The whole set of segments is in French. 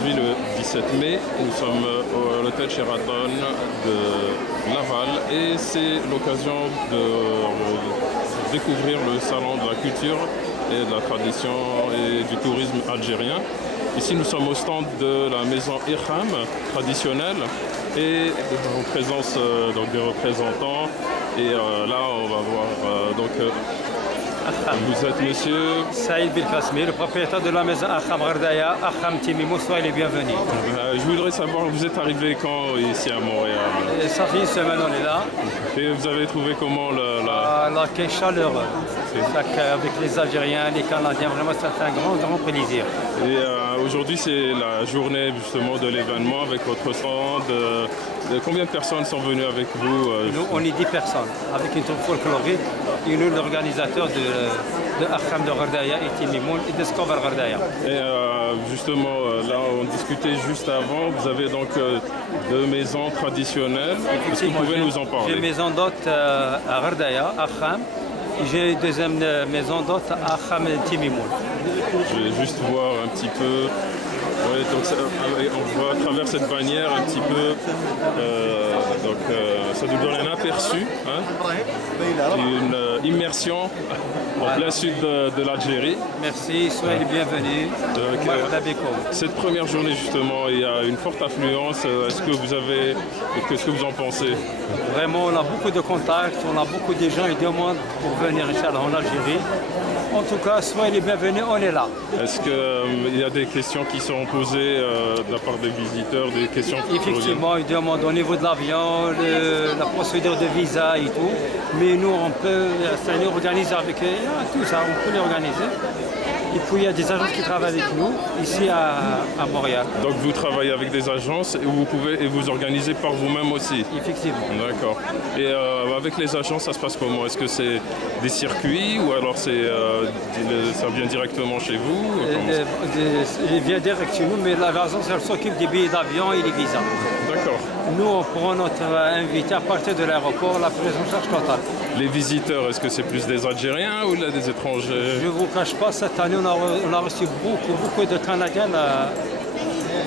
aujourd'hui le 17 mai, nous sommes à l'hôtel Sheraton de Laval et c'est l'occasion de découvrir le salon de la culture et de la tradition et du tourisme algérien. Ici nous sommes au stand de la maison Ikham traditionnelle et en présence donc des représentants et là on va voir vous êtes monsieur Saïd Belkasmi, le propriétaire de la maison Akham Ghardaya, Akham Timimou, soyez les bienvenus. Je voudrais savoir, vous êtes arrivé quand ici à Montréal? Et ça fait une semaine, on est là. Et vous avez trouvé comment L'accueil chaleureux. Avec les Algériens, les Canadiens, vraiment c'est un grand plaisir. Et aujourd'hui c'est la journée justement de l'événement avec votre stand. Combien de personnes sont venues avec vous? Nous, on est 10 personnes, avec une troupe folklorique. Et nous, l'organisateur de Akham de Ghardaya et Timimoun et Discover Ghardaya. Et justement, là on discutait juste avant, vous avez donc deux maisons traditionnelles. Est-ce que vous pouvez nous en parler? J'ai une maison d'hôte à Ghardaya, Akham. J'ai une deuxième maison d'hôte à Akham Timimoun. Je vais juste voir un petit peu. Ouais, donc on voit à travers cette bannière un petit peu, ça nous donne un aperçu, une immersion en plein sud de l'Algérie. Merci, soyez les bienvenus. Cette première journée justement, il y a une forte affluence. Qu'est-ce que vous en pensez? Vraiment, on a beaucoup de contacts, on a beaucoup de gens qui demandent pour venir Inch'Allah en Algérie. En tout cas, soyez les bienvenus, on est là. Est-ce qu'il y a des questions qui sont posées de la part des visiteurs, des questions? Effectivement, ils demandent au niveau de l'avion, la procédure de visa et tout. Mais nous, on peut organiser avec tout ça, on peut l'organiser. Et puis il y a des agences qui travaillent avec nous ici à Montréal. Donc vous travaillez avec des agences et vous pouvez vous organiser par vous-même aussi? Effectivement. D'accord. Et avec les agences, ça se passe comment? Est-ce que c'est des circuits ou alors ça vient directement chez vous? Il vient direct chez nous, mais l'agence elle s'occupe des billets d'avion et des visas. D'accord. Nous, on prend notre invité à partir de l'aéroport, la prise en charge totale. Les visiteurs, est-ce que c'est plus des Algériens ou des étrangers? Je ne vous cache pas, cette année, on a reçu beaucoup de Canadiens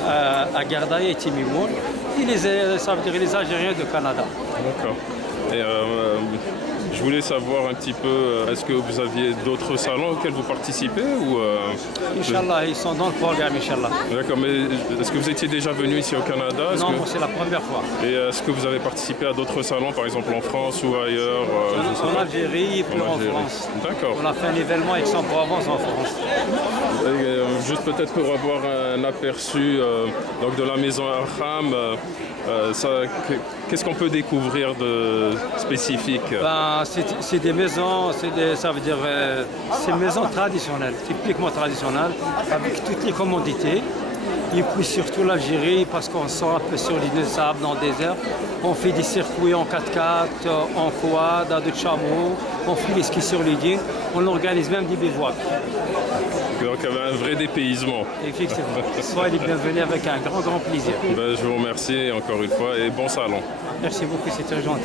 à Ghardaya et Timimoun. Ça veut dire les Algériens de Canada. D'accord. Et je voulais savoir un petit peu, est-ce que vous aviez d'autres salons auxquels vous participez ou Inch'Allah, ils sont dans le programme, Inch'Allah. D'accord, mais est-ce que vous étiez déjà venu ici au Canada? Non, c'est la première fois. Et est-ce que vous avez participé à d'autres salons, par exemple en France ou ailleurs? En Algérie et puis en France. D'accord. On a fait un événement avec Aix-en-Provence en France. Juste peut-être pour avoir un aperçu donc de la maison Akham, qu'est-ce qu'on peut découvrir de spécifique? C'est des maisons, ça veut dire c'est une maison traditionnelle, typiquement traditionnelle, avec toutes les commodités. Et puis surtout l'Algérie, parce qu'on sort un peu sur l'île de sable dans le désert. On fait des circuits en 4x4, en quad, à deux chameaux. On fait les skis sur les dunes. On organise même des bivouacs. Donc il y avait un vrai dépaysement. Effectivement. Soyez les bienvenus avec un grand plaisir. Je vous remercie encore une fois et bon salon. Merci beaucoup, c'est très gentil.